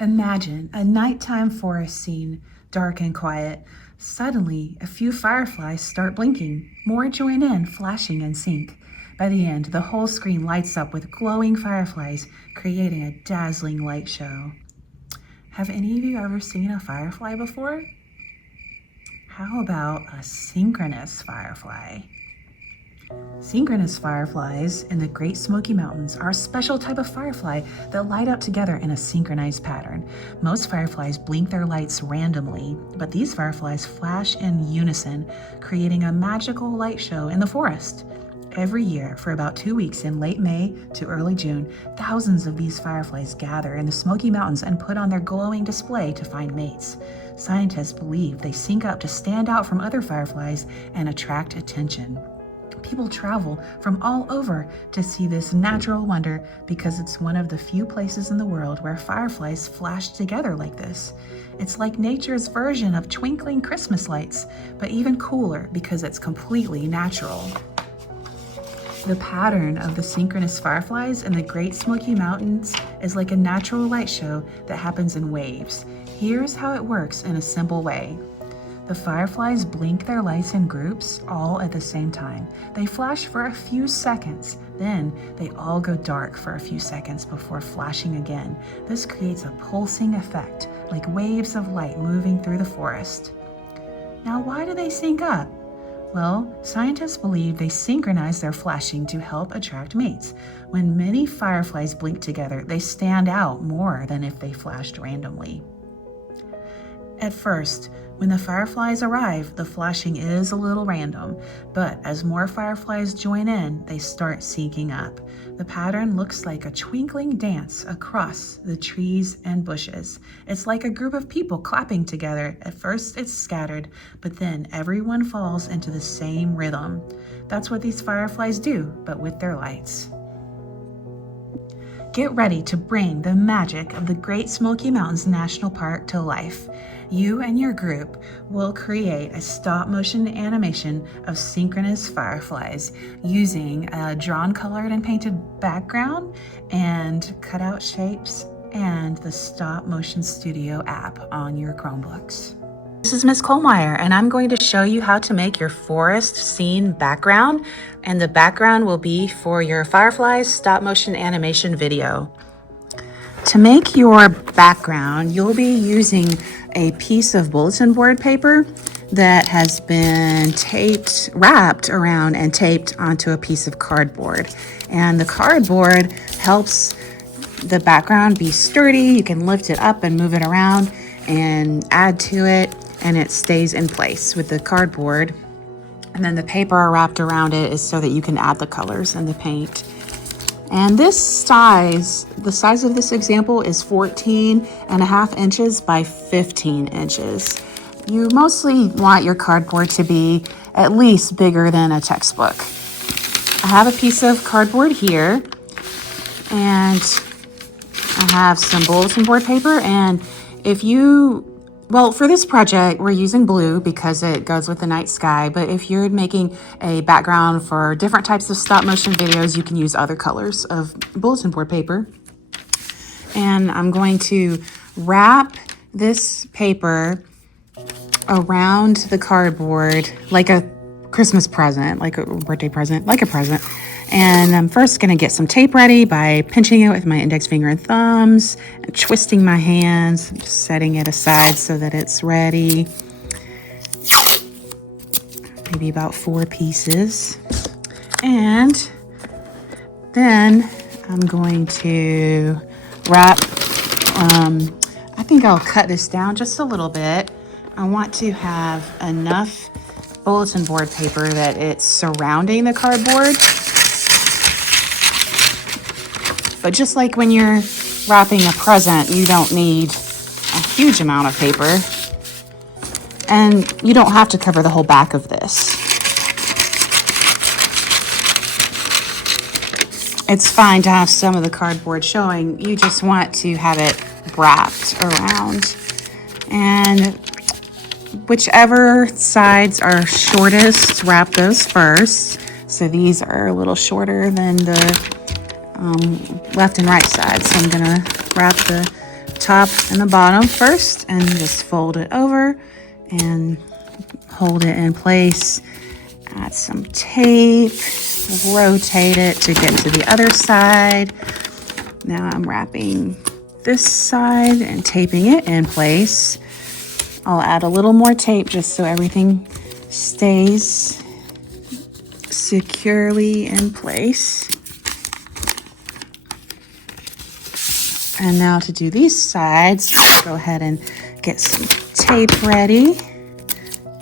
Imagine a nighttime forest scene, dark and quiet. Suddenly, a few fireflies start blinking. More join in, flashing in sync. By the end, the whole screen lights up with glowing fireflies, creating a dazzling light show. Have any of you ever seen a firefly before? How about a synchronous firefly? Synchronous fireflies in the Great Smoky Mountains are a special type of firefly that light up together in a synchronized pattern. Most fireflies blink their lights randomly, but these fireflies flash in unison, creating a magical light show in the forest. Every year, for about 2 weeks in late May to early June, thousands of these fireflies gather in the Smoky Mountains and put on their glowing display to find mates. Scientists believe they sync up to stand out from other fireflies and attract attention. People travel from all over to see this natural wonder because it's one of the few places in the world where fireflies flash together like this. It's like nature's version of twinkling Christmas lights, but even cooler because it's completely natural. The pattern of the synchronous fireflies in the Great Smoky Mountains is like a natural light show that happens in waves. Here's how it works in a simple way. The fireflies blink their lights in groups all at the same time. They flash for a few seconds, then they all go dark for a few seconds before flashing again. This creates a pulsing effect, like waves of light moving through the forest. Now, why do they sync up? Well, scientists believe they synchronize their flashing to help attract mates. When many fireflies blink together, they stand out more than if they flashed randomly. At first, when the fireflies arrive, the flashing is a little random, but as more fireflies join in, they start syncing up. The pattern looks like a twinkling dance across the trees and bushes. It's like a group of people clapping together. At first, it's scattered, but then everyone falls into the same rhythm. That's what these fireflies do, but with their lights. Get ready to bring the magic of the Great Smoky Mountains National Park to life. You and your group will create a stop-motion animation of synchronous fireflies using a drawn, colored, and painted background and cutout shapes and the Stop Motion Studio app on your Chromebooks. This is Miss Kohlmeyer, and I'm going to show you how to make your forest scene background, and the background will be for your Fireflies stop-motion animation video. To make your background, you'll be using a piece of bulletin board paper that has been wrapped around and taped onto a piece of cardboard. And the cardboard helps the background be sturdy. You can lift it up and move it around and add to it, and it stays in place with the cardboard. And then the paper wrapped around it is so that you can add the colors and the paint. And this size, the size of this example is 14.5 inches by 15 inches. You mostly want your cardboard to be at least bigger than a textbook. I have a piece of cardboard here, and I have some bulletin board paper. And for this project, we're using blue because it goes with the night sky. But if you're making a background for different types of stop motion videos, you can use other colors of bulletin board paper. And I'm going to wrap this paper around the cardboard like a Christmas present, like a birthday present, like a present. And I'm first going to get some tape ready by pinching it with my index finger and thumbs and twisting my hands, just setting it aside so that it's ready. Maybe about 4 pieces. And then I'm going to wrap, I think I'll cut this down just a little bit. I want to have enough bulletin board paper that it's surrounding the cardboard. But just like when you're wrapping a present, you don't need a huge amount of paper. And you don't have to cover the whole back of this. It's fine to have some of the cardboard showing. You just want to have it wrapped around. And whichever sides are shortest, wrap those first. So these are a little shorter than the left and right side. So I'm gonna wrap the top and the bottom first and just fold it over and hold it in place. Add some tape, rotate it to get to the other side. Now I'm wrapping this side and taping it in place. I'll add a little more tape just so everything stays securely in place. And now to do these sides, go ahead and get some tape ready.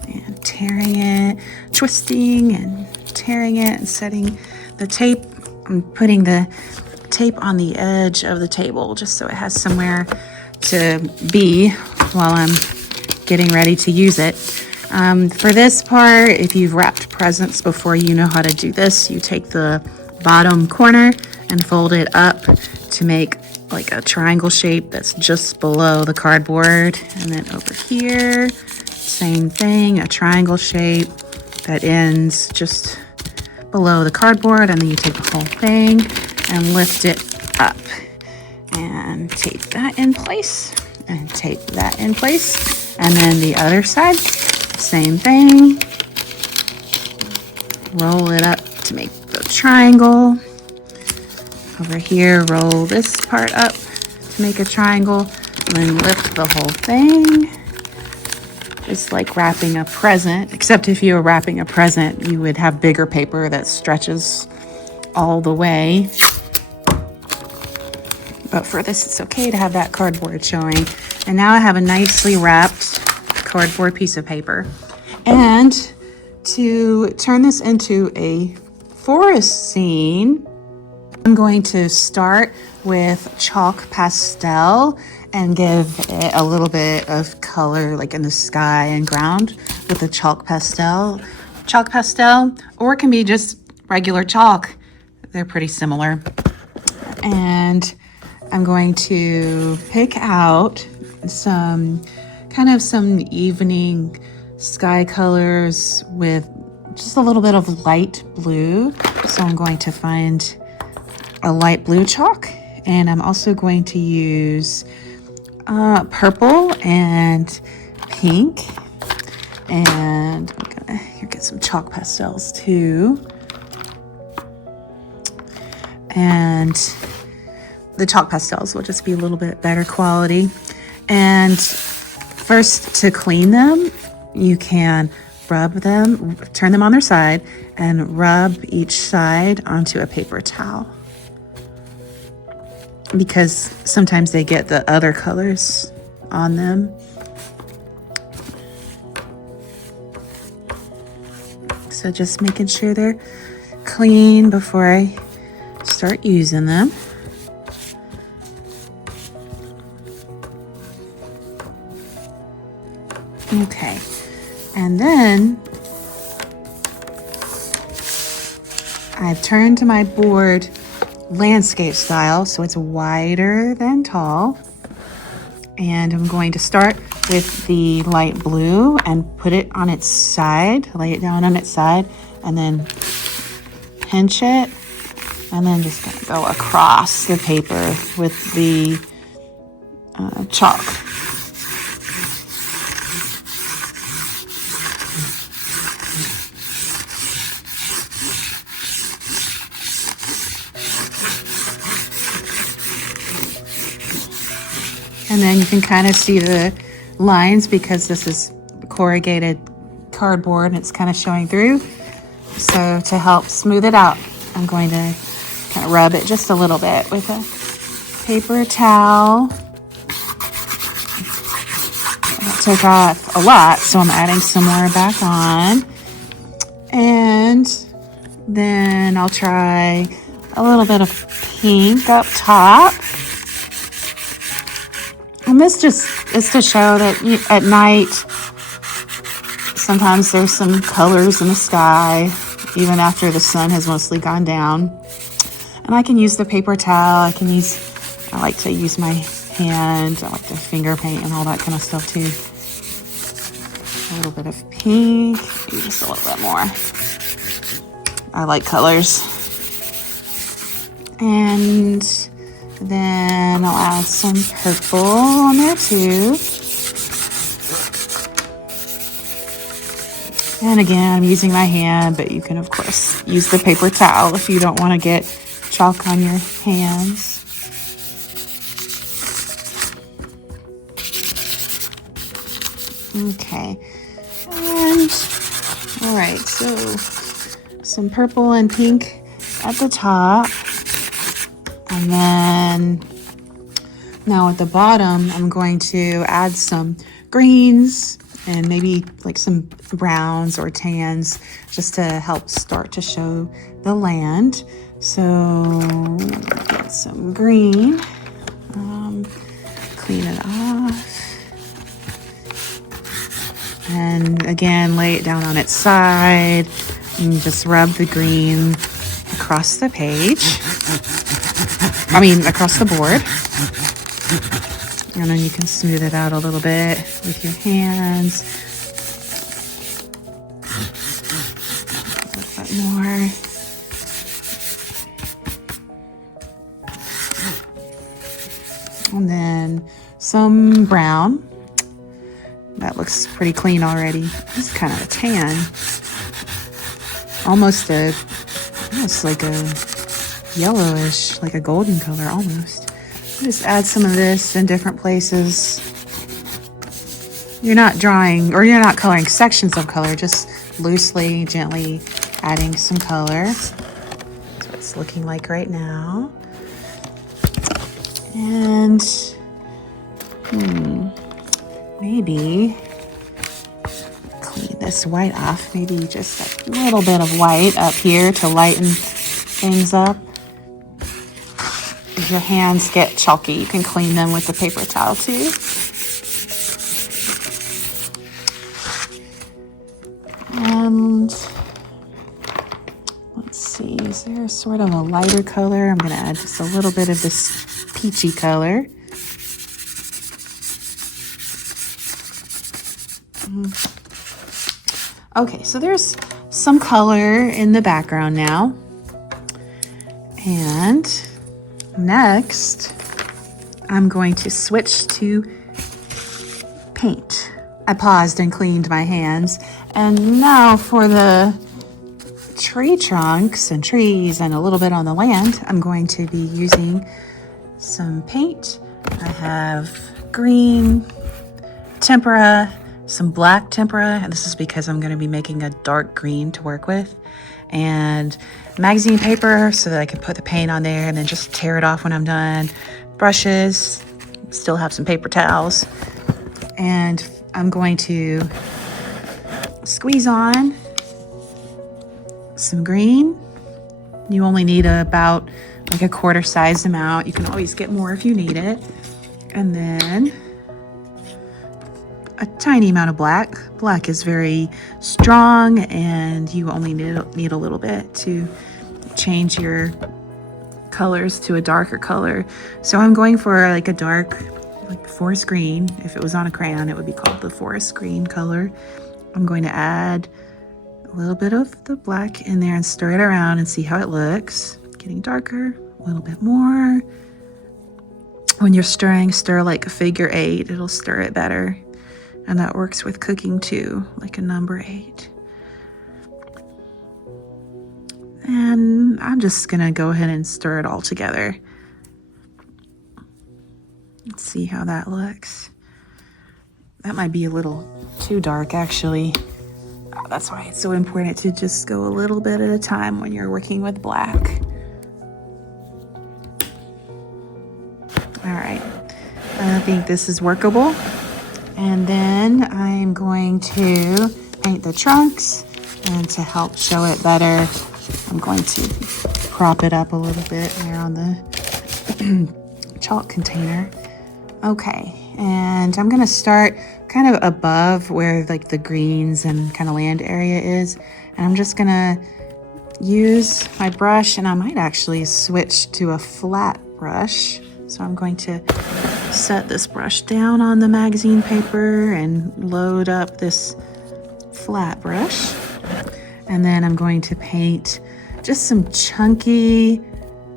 And tearing it, twisting and tearing it and setting the tape. I'm putting the tape on the edge of the table just so it has somewhere to be while I'm getting ready to use it. For this part, if you've wrapped presents before, you know how to do this. You take the bottom corner and fold it up to make like a triangle shape that's just below the cardboard. And then over here, same thing, a triangle shape that ends just below the cardboard. And then you take the whole thing and lift it up and tape that in place and tape that in place. And then the other side, same thing. Roll it up to make the triangle. Over here, roll this part up to make a triangle, and then lift the whole thing. It's like wrapping a present, except if you were wrapping a present, you would have bigger paper that stretches all the way. But for this, it's okay to have that cardboard showing. And now I have a nicely wrapped cardboard piece of paper. And to turn this into a forest scene, I'm going to start with chalk pastel and give it a little bit of color like in the sky and ground with the chalk pastel. Chalk pastel, or it can be just regular chalk. They're pretty similar. And I'm going to pick out some evening sky colors with just a little bit of light blue. So I'm going to find a light blue chalk, and I'm also going to use purple and pink, and I'm gonna get some chalk pastels too. And the chalk pastels will just be a little bit better quality. And first, to clean them, you can rub them, turn them on their side, and rub each side onto a paper towel, because sometimes they get the other colors on them. So just making sure they're clean before I start using them. Okay, and then I've turned to my board landscape style, so it's wider than tall. And I'm going to start with the light blue and put it on its side, lay it down on its side, and then pinch it, and then just gonna go across the paper with the chalk. And then you can kind of see the lines because this is corrugated cardboard and it's kind of showing through. So to help smooth it out, I'm going to kind of rub it just a little bit with a paper towel. That took off a lot, so I'm adding some more back on. And then I'll try a little bit of pink up top. And this just is to show that at night, sometimes there's some colors in the sky, even after the sun has mostly gone down. And I can use the paper towel. I like to use my hand. I like to finger paint and all that kind of stuff too. A little bit of pink, maybe just a little bit more. I like colors. And Then I'll add some purple on there too. And again, I'm using my hand, but you can of course use the paper towel if you don't want to get chalk on your hands. Okay, and all right, so some purple and pink at the top, and then now at the bottom I'm going to add some greens and maybe like some browns or tans just to help start to show the land. So get some green, clean it off, and again lay it down on its side and just rub the green across the page, across the board. And then you can smooth it out a little bit with your hands. A little bit more. And then some brown. That looks pretty clean already. This is kind of a tan. Almost like a yellowish, like a golden color almost. Just add some of this in different places. You're not drawing, or you're not coloring sections of color, just loosely, gently adding some color. That's what it's looking like right now. And maybe clean this white off. Maybe just a little bit of white up here to lighten things up. If your hands get chalky, you can clean them with the paper towel too. And let's see, is there sort of a lighter color? I'm going to add just a little bit of this peachy color. Okay, so there's some color in the background now. And next, I'm going to switch to paint. I paused and cleaned my hands. And now for the tree trunks and trees and a little bit on the land, I'm going to be using some paint. I have green tempera, some black tempera, and this is because I'm going to be making a dark green to work with, and magazine paper so that I can put the paint on there and then just tear it off when I'm done. Brushes, still have some paper towels, and I'm going to squeeze on some green. You only need about like a quarter size amount. You can always get more if you need it. And then a tiny amount of black. Black is very strong and you only need a little bit to change your colors to a darker color. So I'm going for like a dark, like forest green. If it was on a crayon, it would be called the forest green color. I'm going to add a little bit of the black in there and stir it around and see how it looks. Getting darker, a little bit more. When you're stirring, stir like a figure 8. It'll stir it better. And that works with cooking too, like a number 8. And I'm just gonna go ahead and stir it all together. Let's see how that looks. That might be a little too dark actually. That's why it's so important to just go a little bit at a time when you're working with black. All right, I think this is workable. And then I'm going to paint the trunks, and to help show it better, I'm going to prop it up a little bit here on the chalk container. Okay, and I'm gonna start kind of above where like the greens and kind of land area is. And I'm just gonna use my brush, and I might actually switch to a flat brush. So I'm going to set this brush down on the magazine paper and load up this flat brush. And then I'm going to paint just some chunky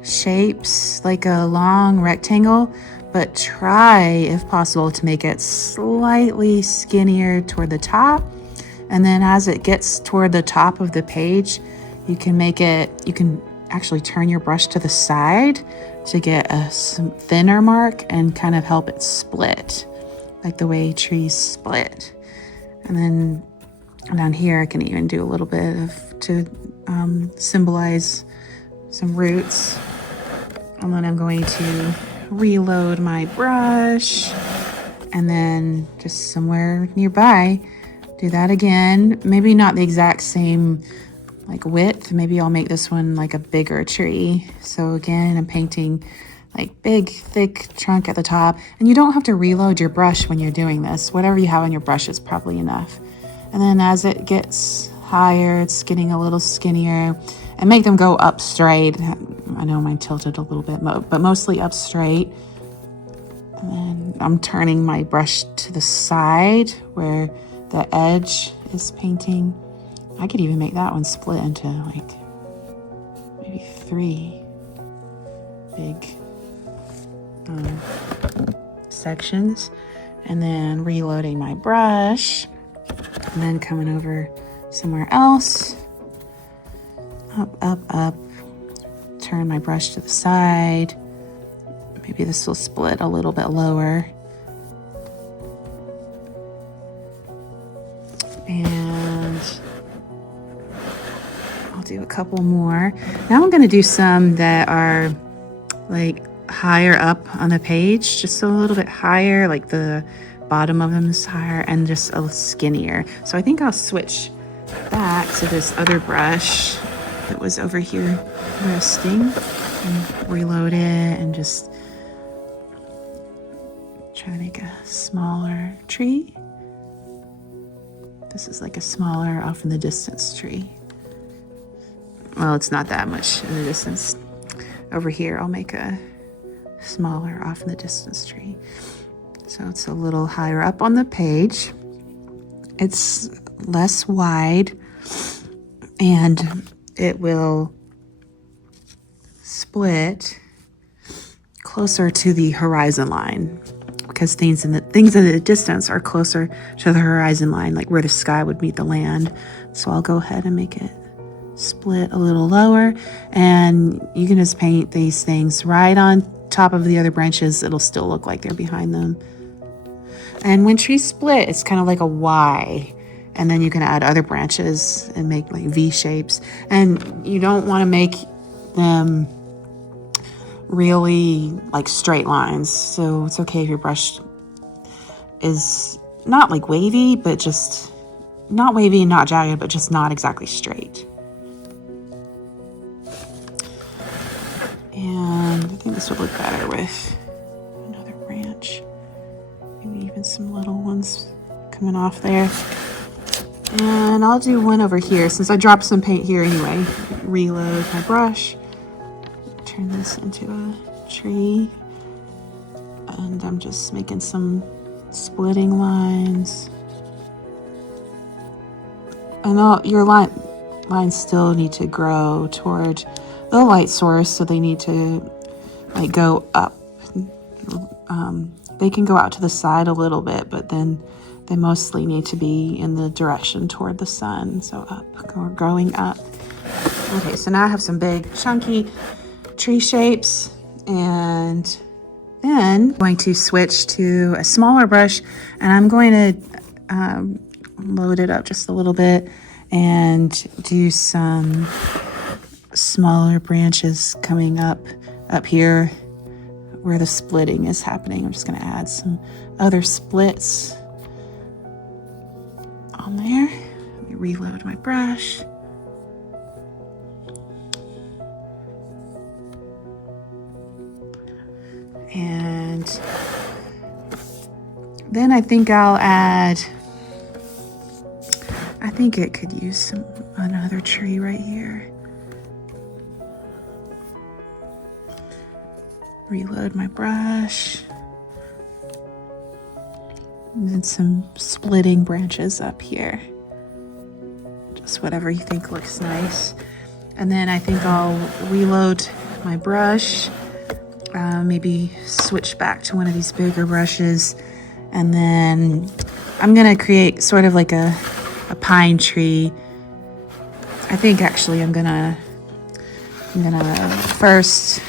shapes like a long rectangle, but try, if possible, to make it slightly skinnier toward the top. And then as it gets toward the top of the page, you can actually turn your brush to the side to get a thinner mark and kind of help it split, like the way trees split. And then down here, I can even do a little bit to symbolize some roots. And then I'm going to reload my brush, and then just somewhere nearby, do that again. Maybe not the exact same like width. Maybe I'll make this one like a bigger tree. So again, I'm painting like big, thick trunk at the top. And you don't have to reload your brush when you're doing this. Whatever you have on your brush is probably enough. And then as it gets higher, it's getting a little skinnier, and make them go up straight. I know mine tilted a little bit, but mostly up straight. And then I'm turning my brush to the side where the edge is painting. I could even make that one split into like maybe 3 big sections. And then reloading my brush, and then coming over somewhere else. Up, up, up. Turn my brush to the side. Maybe this will split a little bit lower. And I'll do a couple more. Now I'm going to do some that are like higher up on the page, just a little bit higher, like the bottom of them is higher and just a little skinnier. So I think I'll switch back to this other brush that was over here resting, and reload it and just try to make a smaller tree. This is like a smaller off in the distance tree. Well, it's not that much in the distance. Over here, I'll make a smaller off in the distance tree. So it's a little higher up on the page. It's less wide, and it will split closer to the horizon line, because things in the distance are closer to the horizon line, like where the sky would meet the land. So I'll go ahead and make it split a little lower, and you can just paint these things right on top of the other branches. It'll still look like they're behind them. And when trees split, it's kind of like a Y, and then you can add other branches and make like V shapes. And you don't want to make them really like straight lines. So it's okay if your brush is not like wavy, but just not wavy and not jagged, but just not exactly straight. And I think this would look better with another branch. Maybe even some little ones coming off there. And I'll do one over here since I dropped some paint here anyway. Reload my brush. Turn this into a tree. And I'm just making some splitting lines. And your lines still need to grow toward the light source, so they need to like go up. They can go out to the side a little bit, but then they mostly need to be in the direction toward the sun. So up, or growing up. Okay, so now I have some big chunky tree shapes, and then I'm going to switch to a smaller brush, and I'm going to load it up just a little bit and do some smaller branches coming up here where the splitting is happening. I'm just going to add some other splits on there. Let me reload my brush. And then I think I'll add, I think it could use another tree right here. Reload my brush. And then some splitting branches up here. Just whatever you think looks nice. And then I think I'll reload my brush. Maybe switch back to one of these bigger brushes. And then I'm gonna create sort of like a pine tree. I think actually I'm gonna first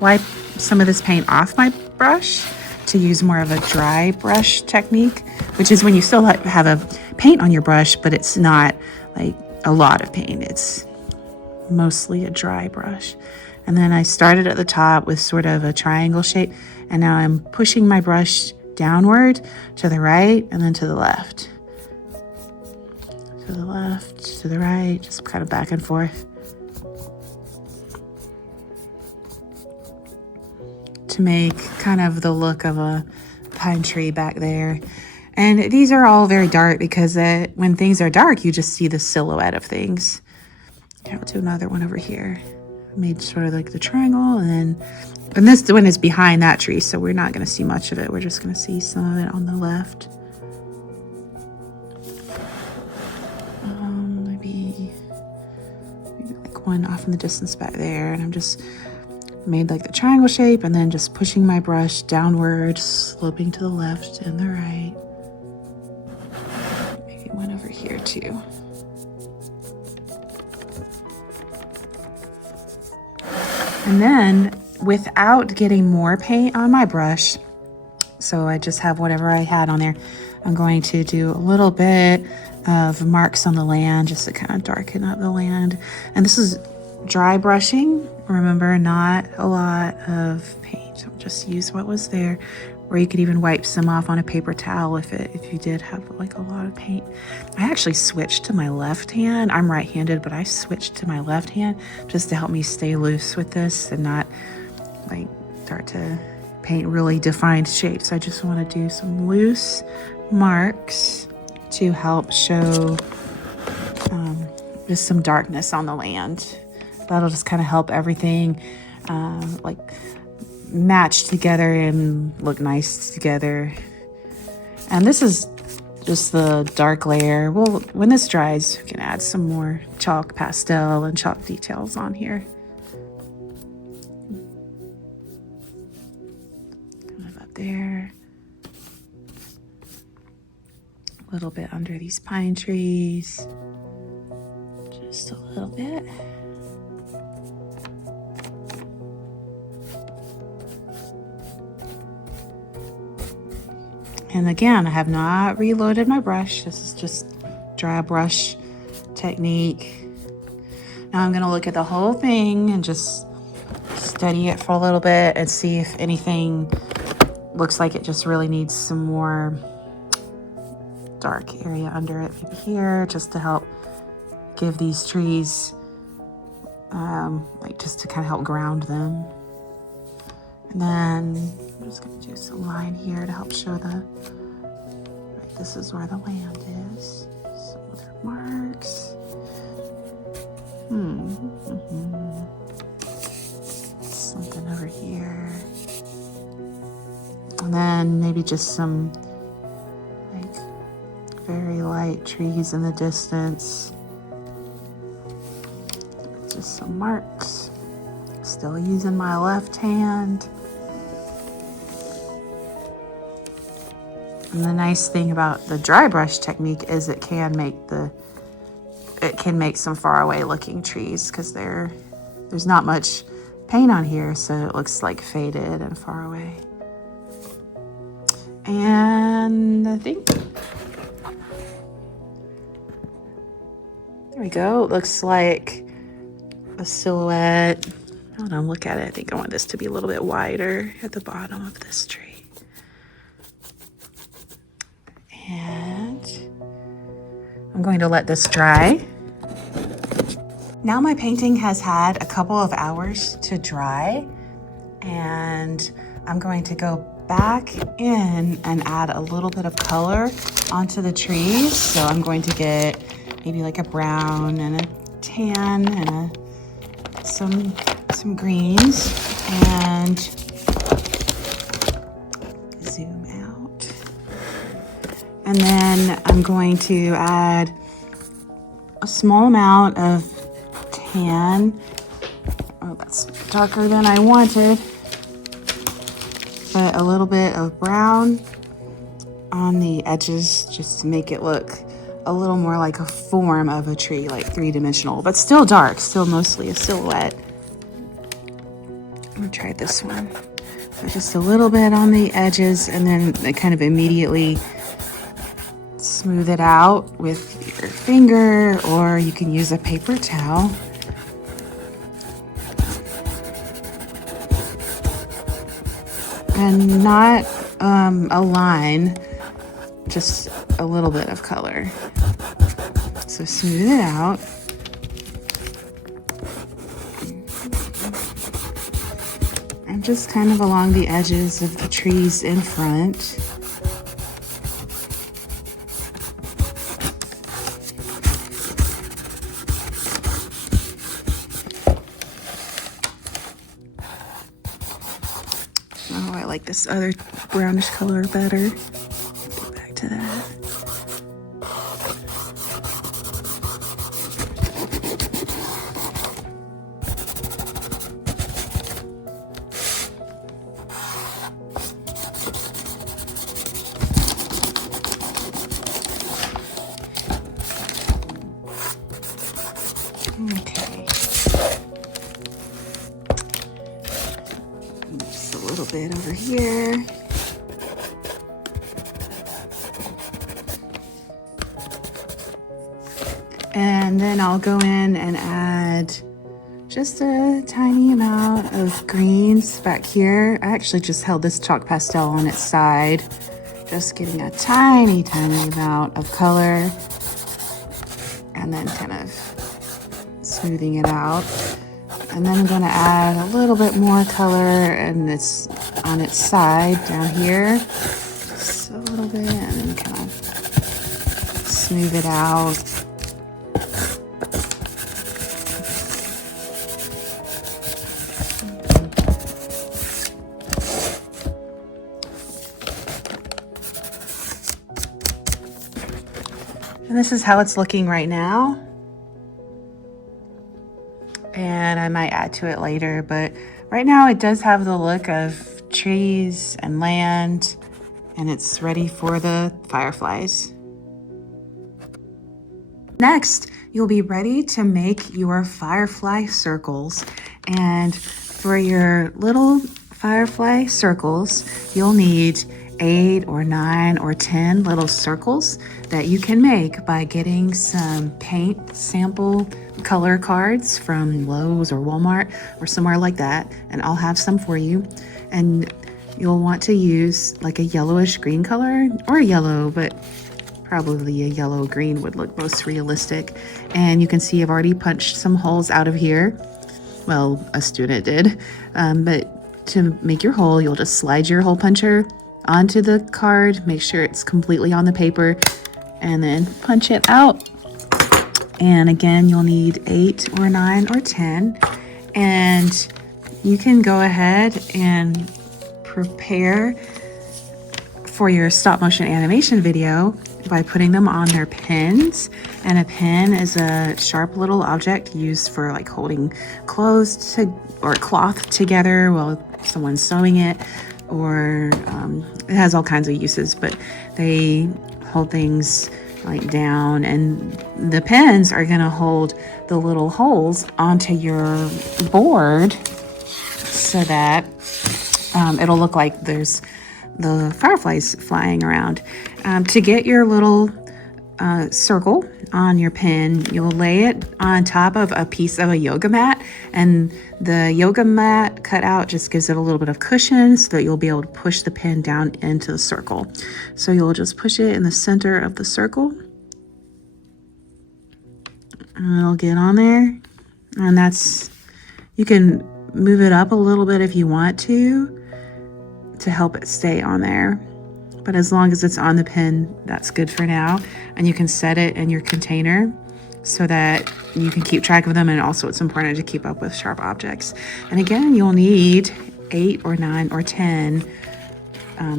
wipe some of this paint off my brush to use more of a dry brush technique, which is when you still have a paint on your brush, but it's not like a lot of paint. It's mostly a dry brush. And then I started at the top with sort of a triangle shape, and now I'm pushing my brush downward to the right and then to the left. To the left, to the right, just kind of back and forth. To make kind of the look of a pine tree back there. And these are all very dark because when things are dark, you just see the silhouette of things. Okay, I'll do another one over here. Made sort of like the triangle, and this one is behind that tree, so we're not going to see much of it. We're just going to see some of it on the left. Maybe like one off in the distance back there, and I'm just made like the triangle shape, and then just pushing my brush downward, sloping to the left and the right. Maybe one over here too. And then without getting more paint on my brush, so I just have whatever I had on there, I'm going to do a little bit of marks on the land just to kind of darken up the land. And this is dry brushing. Remember, not a lot of paint. So just use what was there. Or you could even wipe some off on a paper towel if you did have like a lot of paint. I actually switched to my left hand. I'm right-handed, but I switched to my left hand just to help me stay loose with this and not like start to paint really defined shapes. I just want to do some loose marks to help show just some darkness on the land. That'll just kind of help everything like match together and look nice together. And this is just the dark layer. Well, when this dries, we can add some more chalk pastel and chalk details on here. Kind of up there. A little bit under these pine trees. Just a little bit. And again, I have not reloaded my brush. This is just dry brush technique. Now I'm gonna look at the whole thing and just study it for a little bit and see if anything looks like it just really needs some more dark area under it. Maybe here, just to help give these trees, like just to kind of help ground them. And then I'm just going to do some line here to help show right, this is where the land is. Some other marks. Something over here. And then maybe just some like very light trees in the distance. Just some marks. Still using my left hand. And the nice thing about the dry brush technique is it can make some far away looking trees because there's not much paint on here, so it looks like faded and far away. And I think there we go. It looks like a silhouette. Hold on, look at it. I think I want this to be a little bit wider at the bottom of this tree. And I'm going to let this dry. Now my painting has had a couple of hours to dry, and I'm going to go back in and add a little bit of color onto the trees. So I'm going to get maybe like a brown and a tan and some greens, and zoom out. And then I'm going to add a small amount of tan. Oh, that's darker than I wanted, but a little bit of brown on the edges just to make it look a little more like a form of a tree, like three-dimensional, but still dark, still mostly a silhouette. I'm gonna try this one. So just a little bit on the edges, and then kind of immediately smooth it out with your finger, or you can use a paper towel. And not a line, just a little bit of color. So smooth it out. And just kind of along the edges of the trees in front. Oh, I like this other brownish color better. Go back to that. Okay. Just a little bit over here. And then I'll go in and add just a tiny amount of greens back here. I actually just held this chalk pastel on its side, just getting a tiny amount of color, and then kind of smoothing it out. And then I'm going to add a little bit more color, and it's on its side down here, just a little bit, and then kind of smooth it out. And this is how it's looking right now. And I might add to it later, but right now it does have the look of trees and land, and it's ready for the fireflies. Next, you'll be ready to make your firefly circles. And for your little firefly circles, you'll need 8 or 9 or 10 little circles that you can make by getting some paint sample color cards from Lowe's or Walmart or somewhere like that, and I'll have some for you. And you'll want to use like a yellowish green color, or a yellow, but probably a yellow green would look most realistic. And you can see I've already punched some holes out of here. Well, a student did, but to make your hole, you'll just slide your hole puncher onto the card, make sure it's completely on the paper, and then punch it out. And again, you'll need 8 or 9 or 10. And you can go ahead and prepare for your stop motion animation video by putting them on their pins. And a pin is a sharp little object used for like holding clothes or cloth together while someone's sewing it, or it has all kinds of uses, but they hold things like down, and the pins are going to hold the little holes onto your board so that it'll look like there's the fireflies flying around. To get your little circle on your pin, you'll lay it on top of a piece of a yoga mat, and the yoga mat cutout just gives it a little bit of cushion so that you'll be able to push the pin down into the circle. So you'll just push it in the center of the circle, and it'll get on there. And you can move it up a little bit if you want to help it stay on there. But as long as it's on the pin, that's good for now. And you can set it in your container so that you can keep track of them. And also it's important to keep up with sharp objects. And again, you'll need 8 or 9 or 10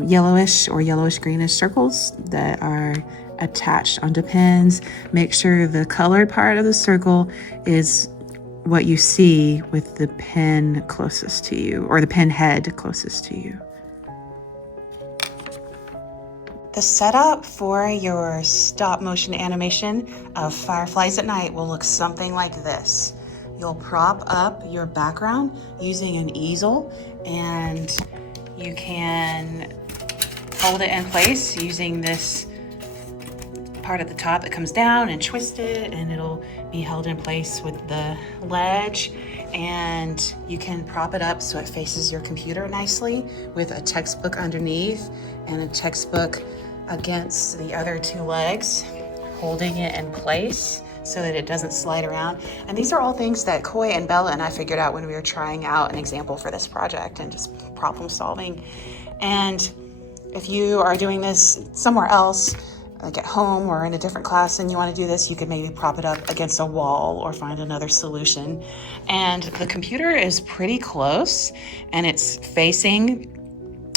yellowish or yellowish greenish circles that are attached onto pins. Make sure the colored part of the circle is what you see with the pin closest to you, or the pin head closest to you. The setup for your stop motion animation of Fireflies at Night will look something like this. You'll prop up your background using an easel, and you can hold it in place using this part at the top that comes down and twist it, and it'll be held in place with the ledge. And you can prop it up so it faces your computer nicely with a textbook underneath and a textbook against the other two legs, holding it in place so that it doesn't slide around. And these are all things that Coy and Bella and I figured out when we were trying out an example for this project and just problem solving. And if you are doing this somewhere else, like at home or in a different class, and you want to do this, you could maybe prop it up against a wall or find another solution. And the computer is pretty close and it's facing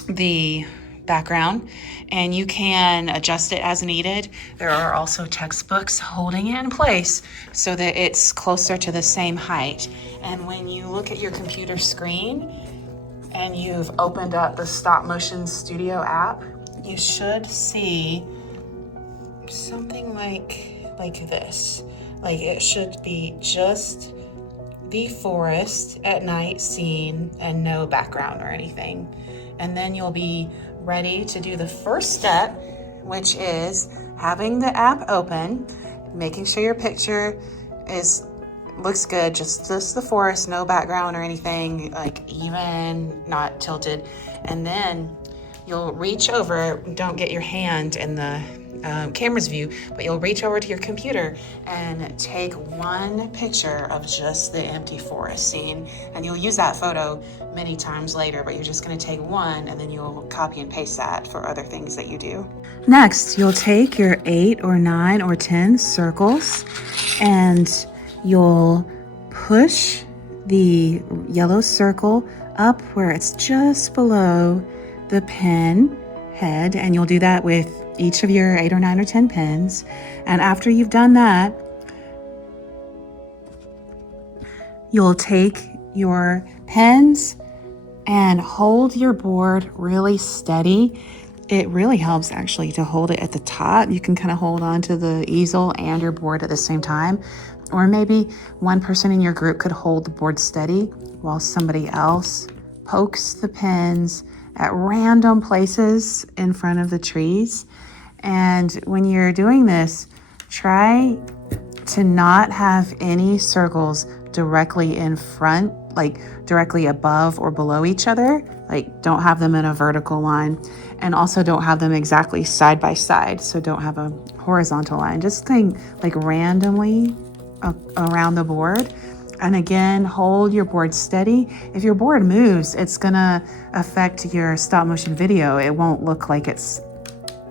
the background, and you can adjust it as needed. There are also textbooks holding it in place so that it's closer to the same height. And when you look at your computer screen and you've opened up the Stop Motion Studio app, you should see something like this. Like, it should be just the forest at night scene and no background or anything. And then you'll be ready to do the first step, which is having the app open, making sure your picture looks good, just the forest, no background or anything, like even, not tilted. And then you'll reach over, don't get your hand in the camera's view, but you'll reach over to your computer and take one picture of just the empty forest scene. And you'll use that photo many times later, but you're just going to take one and then you'll copy and paste that for other things that you do. Next, you'll take your 8 or 9 or 10 circles and you'll push the yellow circle up where it's just below the pen head, and you'll do that with each of your 8 or 9 or 10 pins. And after you've done that, you'll take your pens and hold your board really steady. It really helps actually to hold it at the top. You can kind of hold on to the easel and your board at the same time. Or maybe one person in your group could hold the board steady while somebody else pokes the pins at random places in front of the trees. And when you're doing this, try to not have any circles directly in front, like directly above or below each other. Like, don't have them in a vertical line, and also don't have them exactly side by side. So don't have a horizontal line. Just think like randomly around the board. And again, hold your board steady. If your board moves, it's gonna affect your stop motion video. It won't look like it's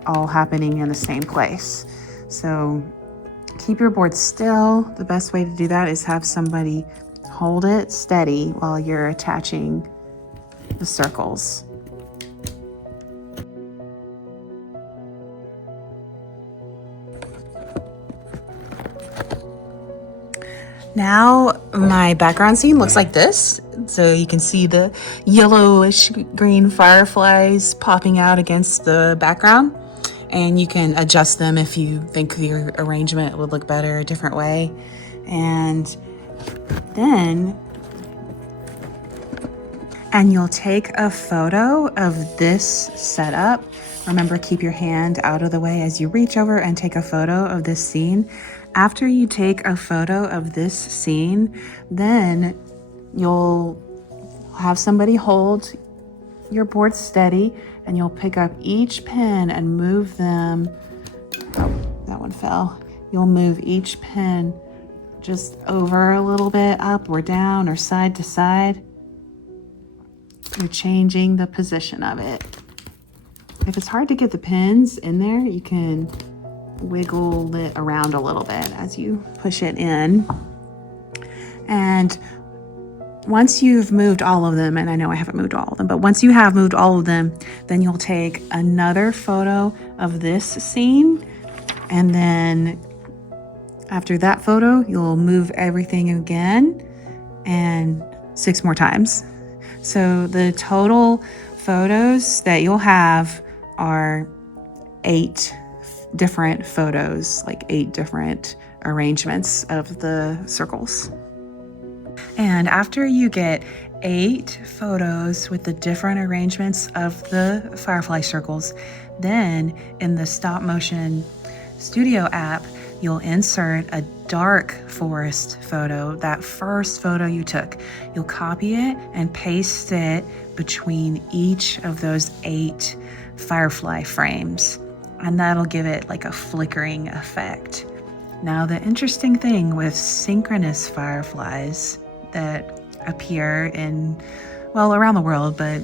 all happening in the same place. So keep your board still. The best way to do that is have somebody hold it steady while you're attaching the circles. Now my background scene looks like this. So you can see the yellowish green fireflies popping out against the background. And you can adjust them if you think your arrangement would look better a different way. And then you'll take a photo of this setup. Remember, keep your hand out of the way as you reach over and take a photo of this scene. After you take a photo of this scene, then you'll have somebody hold your board steady, and you'll pick up each pin and move them. Oh, that one fell. You'll move each pin just over a little bit, up or down or side to side. You're changing the position of it. If it's hard to get the pins in there, you can wiggle it around a little bit as you push it in. And once you've moved all of them, and I know I haven't moved all of them, but once you have moved all of them, then you'll take another photo of this scene. And then after that photo, you'll move everything again. and 6 more times. So the total photos that you'll have are 8 different photos, like 8 different arrangements of the circles. And after you get 8 photos with the different arrangements of the firefly circles, then in the stop motion studio app, you'll insert a dark forest photo, that first photo you took. You'll copy it and paste it between each of those 8 firefly frames, and that'll give it like a flickering effect. Now, the interesting thing with synchronous fireflies that appear around the world, but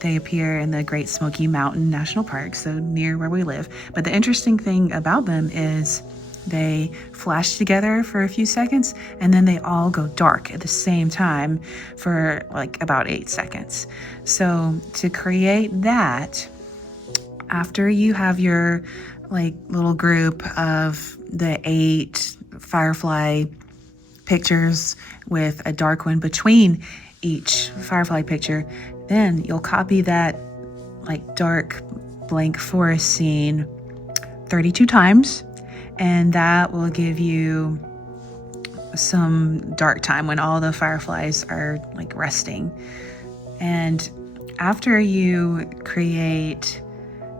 they appear in the Great Smoky Mountain National Park, so near where we live. But the interesting thing about them is they flash together for a few seconds, and then they all go dark at the same time for like about 8 seconds. So to create that, after you have your like little group of the 8 firefly pictures with a dark one between each firefly picture, then you'll copy that like dark blank forest scene 32 times, and that will give you some dark time when all the fireflies are like resting. And after you create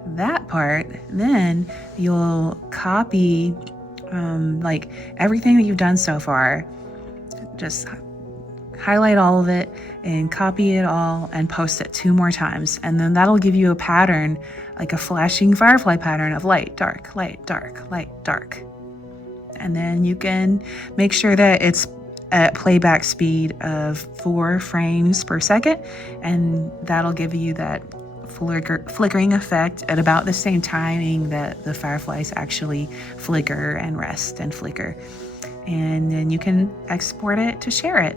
that part, then you'll copy like everything that you've done so far. Just highlight all of it and copy it all and post it 2 more times. And then that'll give you a pattern, like a flashing firefly pattern of light, dark, light, dark, light, dark. And then you can make sure that it's at playback speed of 4 frames per second, and that'll give you that flickering effect at about the same timing that the fireflies actually flicker and rest and flicker. And then you can export it to share it.